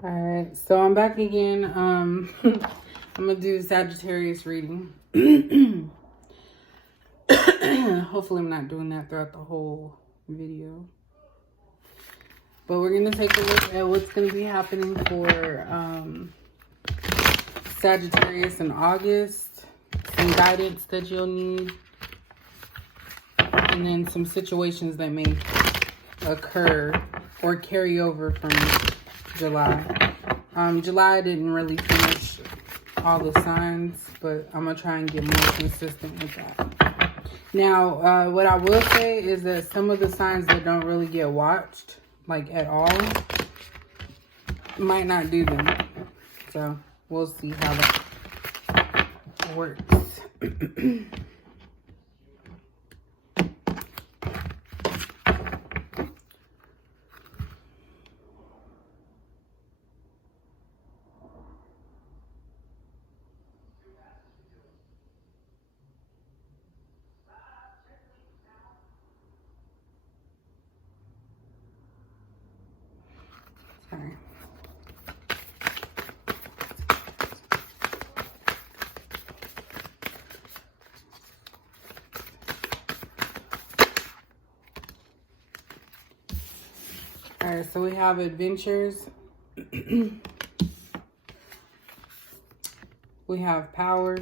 All right, so I'm back again. I'm gonna do Sagittarius reading. Hopefully I'm not doing that throughout the whole video. But we're gonna take a look at what's gonna be happening for Sagittarius in August, some guidance that you'll need, and then some situations that may occur or carry over from July. July didn't really finish all the signs, but I'm gonna try and get more consistent with that. Now, what I will say is that some of the signs that don't really get watched, like at all, might not do them. So we'll see how that works. Sorry. All right, so we have adventures. We have power.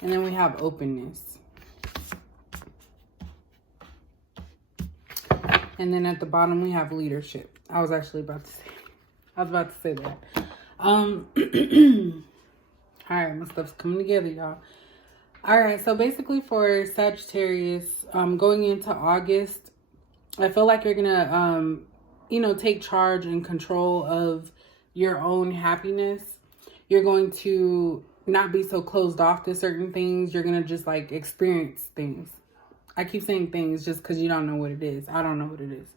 And then we have openness. And then at the bottom we have leadership. I was about to say that. All right, my stuff's coming together, y'all. All right, so basically for Sagittarius, going into August, I feel like you're gonna, take charge and control of your own happiness. You're going to not be so closed off to certain things. You're gonna just like experience things. I keep saying things just because you don't know what it is. I don't know what it is.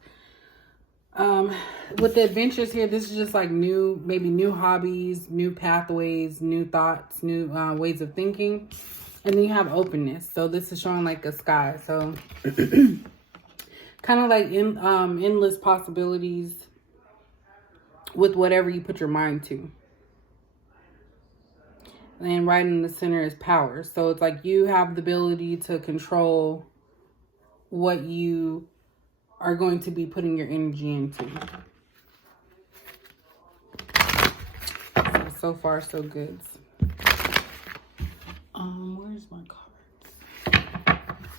With the adventures here, this is just like maybe new hobbies, new pathways, new thoughts, new ways of thinking. And then you have openness. So this is showing like a sky. So kind of like endless possibilities with whatever you put your mind to. And right in the center is power. So it's like you have the ability to control what you are going to be putting your energy into. So far, so good. Where's my cards?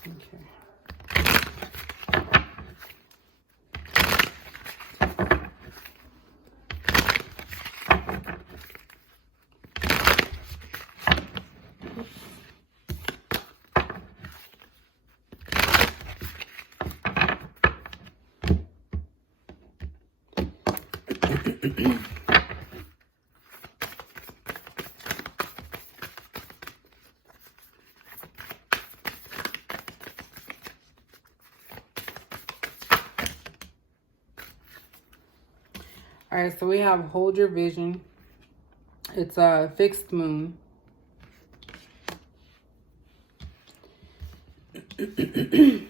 Okay. All right, so we have hold your vision. It's a fixed moon. Then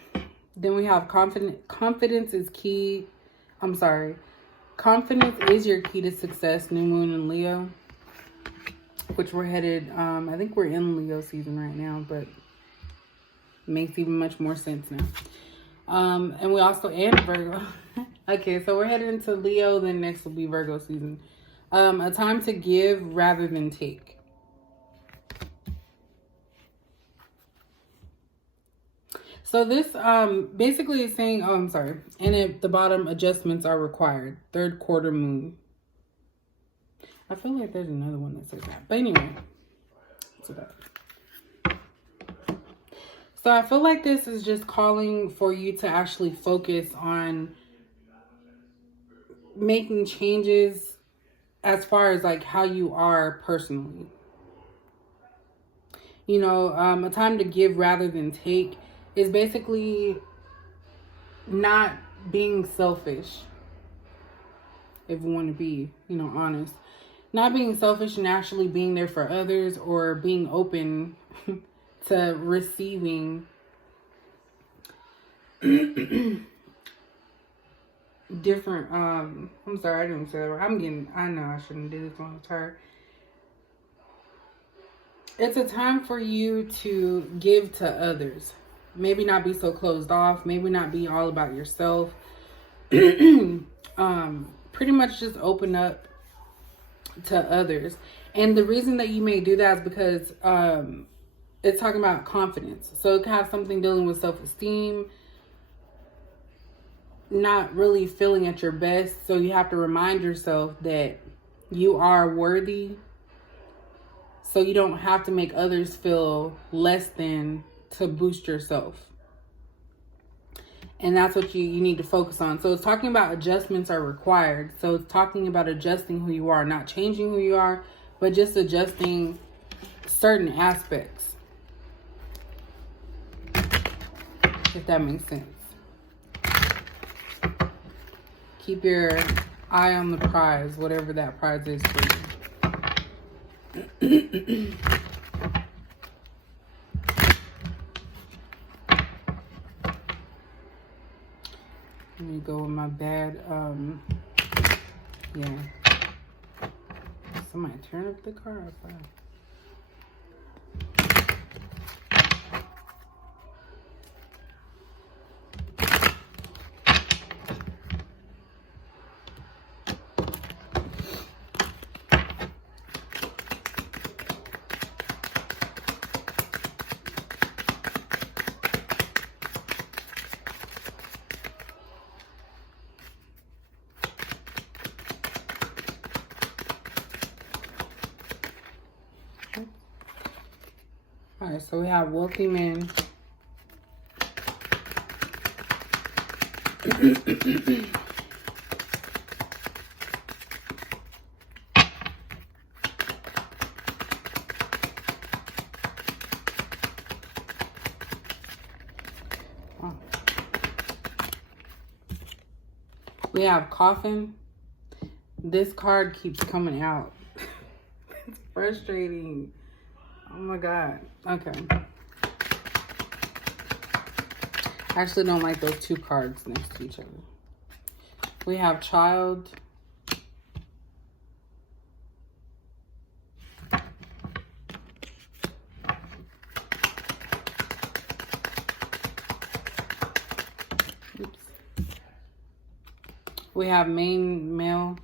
we have confidence is key. I'm sorry. Confidence is your key to success. New moon in Leo, which we're headed. I think we're in Leo season right now, but it makes even much more sense now. And we also, and Virgo. Okay, so we're headed into Leo, then next will be Virgo season. A time to give rather than take. So this basically is saying, I'm sorry. And at the bottom, adjustments are required. Third quarter moon. I feel like there's another one that says that. But anyway, that's about it. So I feel like this is just calling for you to actually focus on making changes as far as like how you are personally. A time to give rather than take is basically not being selfish, if you want to be, honest. not being selfish and actually being there for others, or being open to receiving different, I'm sorry, I didn't say that right. I know I shouldn't do this one. Sorry. It's a time for you to give to others. Maybe not be so closed off. Maybe not be all about yourself. Pretty much just open up to others. And the reason that you may do that is because it's talking about confidence. So it can have something dealing with self-esteem, not really feeling at your best. So you have to remind yourself that you are worthy. So you don't have to make others feel less than to boost yourself. And that's what you need to focus on. So it's talking about adjustments are required. So it's talking about adjusting who you are, not changing who you are, but just adjusting certain aspects. If that makes sense. Keep your eye on the prize, whatever that prize is for you. Let me go with my bad, yeah. Somebody turn up the car outside. All right, so we have wealthy men. We have coffin. This card keeps coming out. It's frustrating. Oh my God. Okay. I actually don't like those two cards next to each other. We have child. Oops. We have main male.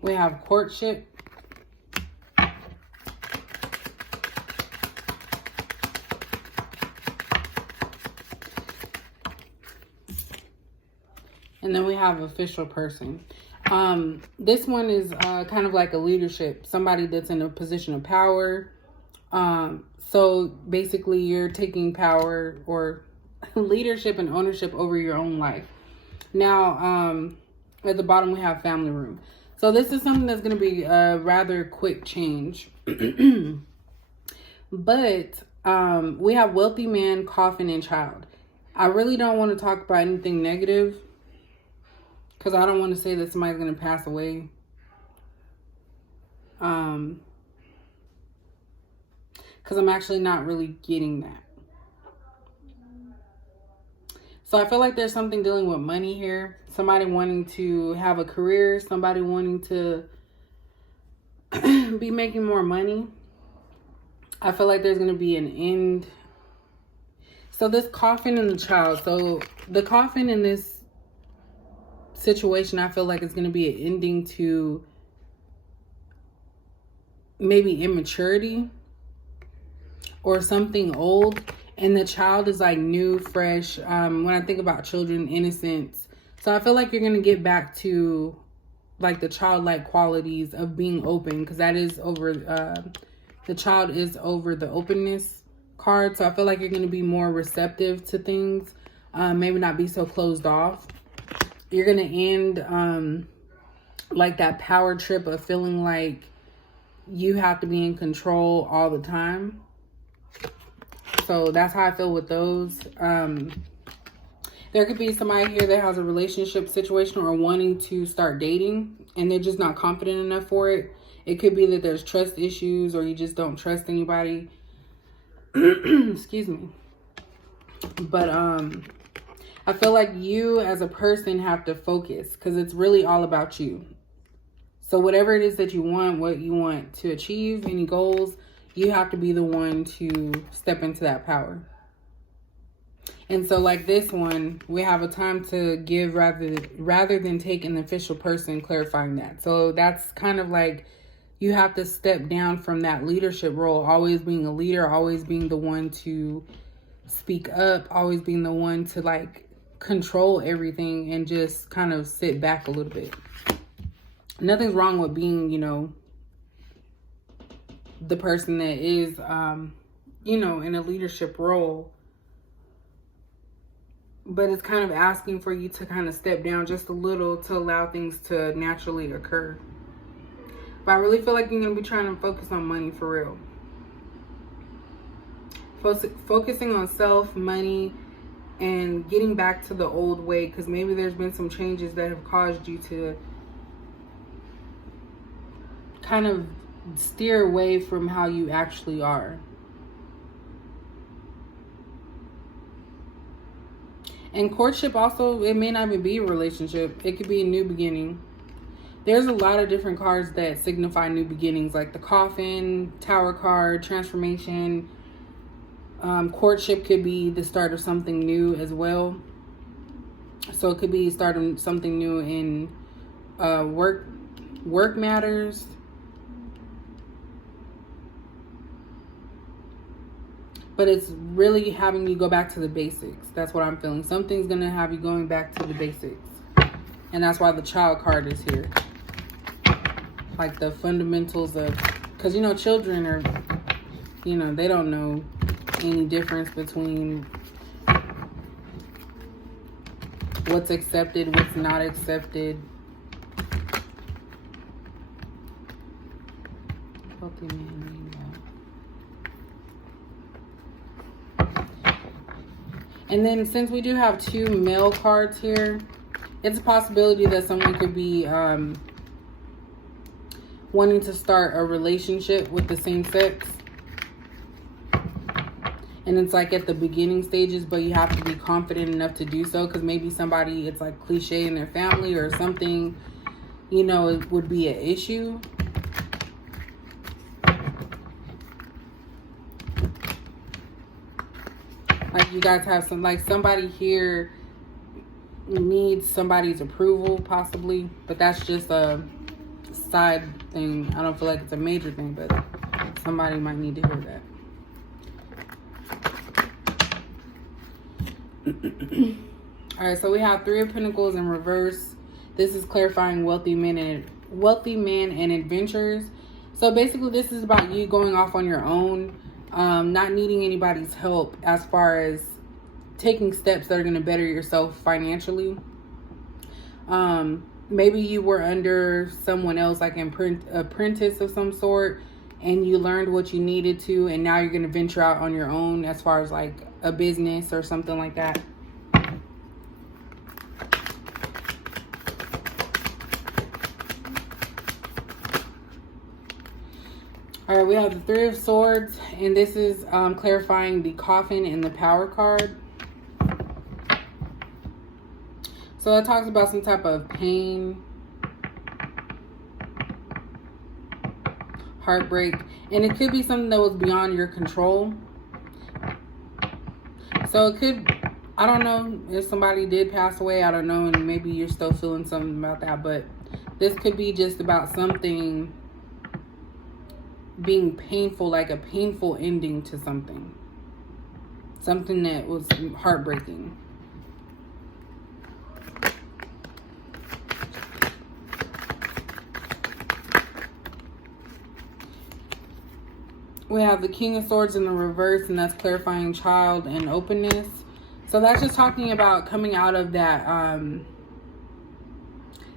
We have courtship. And then we have official person. This one is kind of like a leadership, somebody that's in a position of power. So basically you're taking power or leadership and ownership over your own life. Now, at the bottom we have family room. So this is something that's going to be a rather quick change. But we have wealthy man, coffin, and child. I really don't want to talk about anything negative, because I don't want to say that somebody's going to pass away. Because I'm actually not really getting that. So I feel like there's something dealing with money here. Somebody wanting to have a career. Somebody wanting to be making more money. I feel like there's going to be an end. So this coffin and the child. So the coffin in this situation, I feel like it's going to be an ending to maybe immaturity or something old. And the child is like new, fresh. When I think about children, innocence. So I feel like you're going to get back to like the childlike qualities of being open. Because that is over, the child is over the openness card. So I feel like you're going to be more receptive to things. Maybe not be so closed off. you're going to end like that power trip of feeling like you have to be in control all the time. So that's how I feel with those. There could be somebody here that has a relationship situation or wanting to start dating and they're just not confident enough for it. It could be that there's trust issues or you just don't trust anybody. Excuse me. But I feel like you as a person have to focus because it's really all about you. So whatever it is that you want, what you want to achieve, any goals, you have to be the one to step into that power. And so like this one, we have a time to give rather than take an official person clarifying that. So that's kind of like you have to step down from that leadership role, always being a leader, always being the one to speak up, always being the one to like control everything and just kind of sit back a little bit. Nothing's wrong with being, you know, the person that is, you know, in a leadership role. But it's kind of asking for you to kind of step down just a little to allow things to naturally occur. But I really feel like you're going to be trying to focus on money for real. Focusing on self, money, and getting back to the old way. Because maybe there's been some changes that have caused you to kind of steer away from how you actually are. And courtship also, it may not even be a relationship. It could be a new beginning. There's a lot of different cards that signify new beginnings, like the Coffin, Tower card, Transformation. Courtship could be the start of something new as well. So it could be starting something new in work matters. But it's really having you go back to the basics. That's what I'm feeling. Something's going to have you going back to the basics. And that's why the Child card is here. Like the fundamentals of... Because, you know, children are... You know, they don't know any difference between what's accepted, what's not accepted. Healthy man. And then since we do have two male cards here, it's a possibility that someone could be wanting to start a relationship with the same sex. And it's like at the beginning stages, but you have to be confident enough to do so. Because maybe somebody, it's like cliche in their family or something, you know, it would be an issue. Like you guys have some, like somebody here needs somebody's approval possibly, but that's just a side thing. I don't feel like it's a major thing, but somebody might need to hear that. All right, so we have Three of Pentacles in reverse. This is clarifying wealthy man and adventures. So basically this is about you going off on your own. Not needing anybody's help as far as taking steps that are going to better yourself financially. Maybe you were under someone else, like an apprentice of some sort, and you learned what you needed to, and now you're going to venture out on your own as far as like a business or something like that. All right, we have the Three of Swords, and this is clarifying the Coffin and the Power card. So that talks about some type of pain, heartbreak, and it could be something that was beyond your control. So it could, I don't know if somebody did pass away, I don't know, and maybe you're still feeling something about that, but this could be just about something being painful, like a painful ending to something that was heartbreaking. We have the King of Swords in the reverse, and that's clarifying child and openness. So that's just talking about coming out of that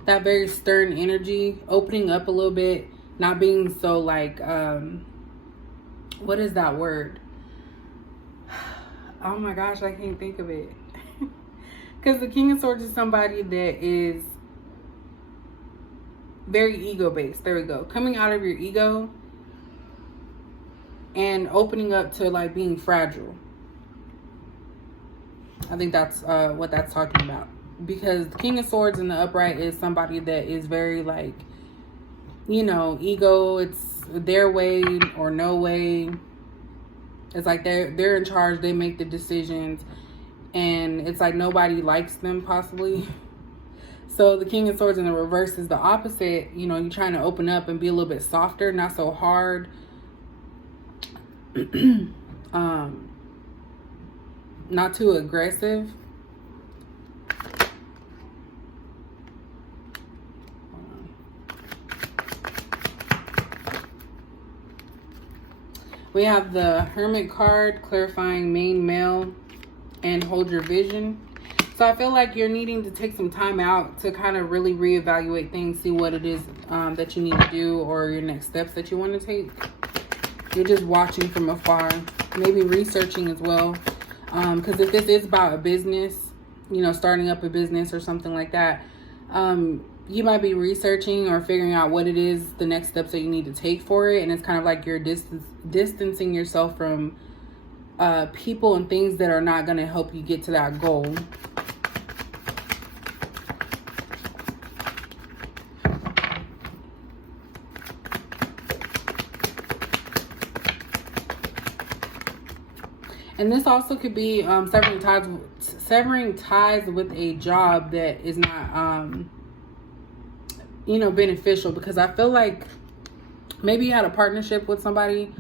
that very stern energy, opening up a little bit, not being so like, what is that word? Oh my gosh, I can't think of it. Because the King of Swords is somebody that is very ego-based. There we go. Coming out of your ego and opening up to like being fragile. I think that's what that's talking about. Because the King of Swords in the upright is somebody that is very like, you know, ego. It's their way or no way. It's like they're in charge. They make the decisions. And it's like nobody likes them possibly. So the King of Swords in the reverse is the opposite. You know, you're trying to open up and be a little bit softer, not so hard. Not too aggressive. We have the Hermit card, clarifying main male and hold your vision. So I feel like you're needing to take some time out to kind of really reevaluate things, see what it is that you need to do or your next steps that you want to take. You're just watching from afar, maybe researching as well. Because if this is about a business, you know, starting up a business or something like that, you might be researching or figuring out what it is, the next steps that you need to take for it. And it's kind of like you're distancing yourself from people and things that are not going to help you get to that goal. And this also could be severing ties with a job that is not, you know, beneficial. Because I feel like maybe you had a partnership with somebody,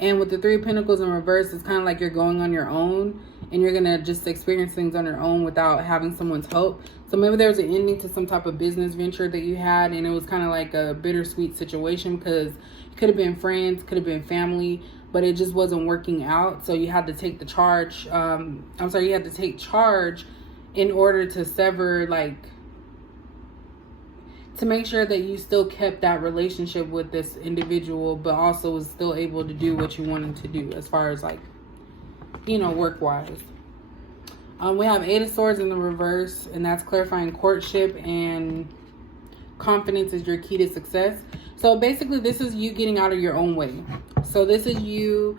and with the Three of Pentacles in reverse, it's kind of like you're going on your own and you're going to just experience things on your own without having someone's help. So maybe there was an ending to some type of business venture that you had, and it was kind of like a bittersweet situation because it could have been friends, could have been family, but it just wasn't working out. So you had to take the charge. You had to take charge in order to sever, like, to make sure that you still kept that relationship with this individual, but also was still able to do what you wanted to do as far as, like, you know, work-wise. We have Eight of Swords in the reverse, and that's clarifying courtship and confidence is your key to success. So basically, this is you getting out of your own way. So this is you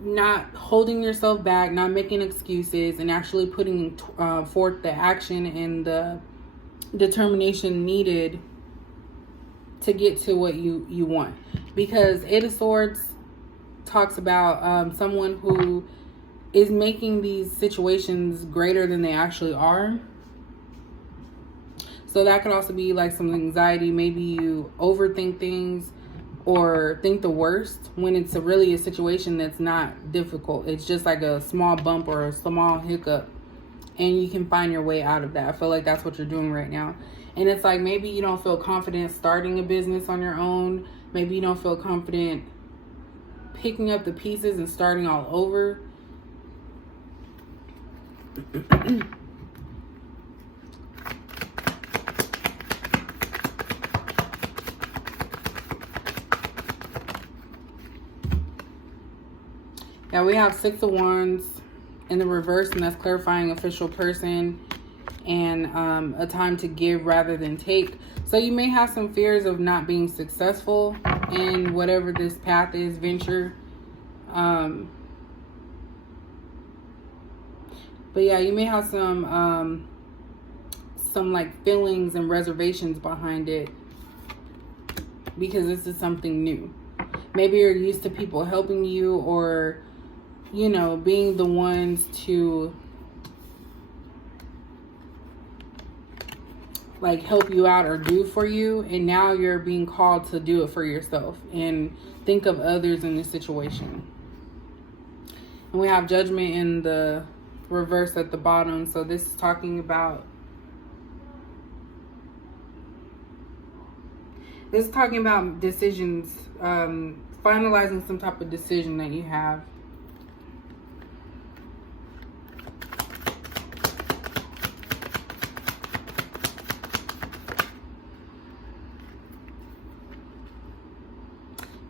not holding yourself back, not making excuses, and actually putting forth the action and the determination needed to get to what you want. Because Eight of Swords talks about someone who is making these situations greater than they actually are. So that could also be like some anxiety. Maybe you overthink things or think the worst when it's really a situation that's not difficult. It's just like a small bump or a small hiccup, and you can find your way out of that. I feel like that's what you're doing right now. And it's like maybe you don't feel confident starting a business on your own. Maybe you don't feel confident picking up the pieces and starting all over. Yeah, we have Six of Wands in the reverse, and that's clarifying official person and a time to give rather than take. So you may have some fears of not being successful in whatever this path is, venture. But yeah, you may have some like feelings and reservations behind it because this is something new. Maybe you're used to people helping you, or, you know, being the ones to like help you out or do for you, and now you're being called to do it for yourself and think of others in this situation. And we have Judgment in the reverse at the bottom. So this is talking about decisions, finalizing some type of decision that you have.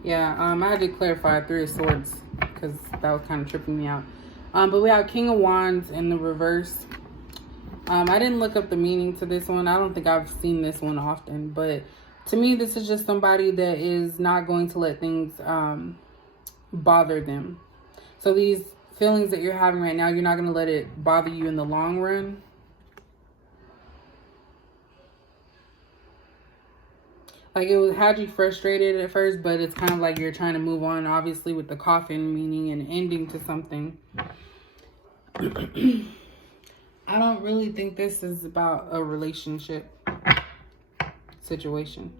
Yeah, I had to clarify Three of Swords because that was kind of tripping me out. But we have King of Wands in the reverse. I didn't look up the meaning to this one. I don't think I've seen this one often. But to me, this is just somebody that is not going to let things bother them. So these feelings that you're having right now, you're not going to let it bother you in the long run. Like it had you frustrated at first, but it's kind of like you're trying to move on, obviously, with the coffin meaning and ending to something. I don't really think this is about a relationship situation.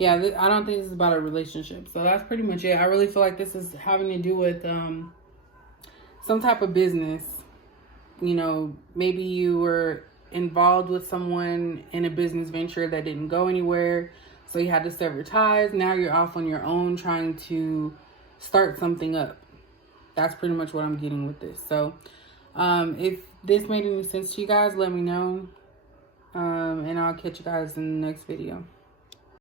Yeah, I don't think this is about a relationship. So that's pretty much it. I really feel like this is having to do with some type of business. You know, maybe you were involved with someone in a business venture that didn't go anywhere, so you had to sever ties. Now you're off on your own trying to start something up. That's pretty much what I'm getting with this. So if this made any sense to you guys, let me know, and I'll catch you guys in the next video.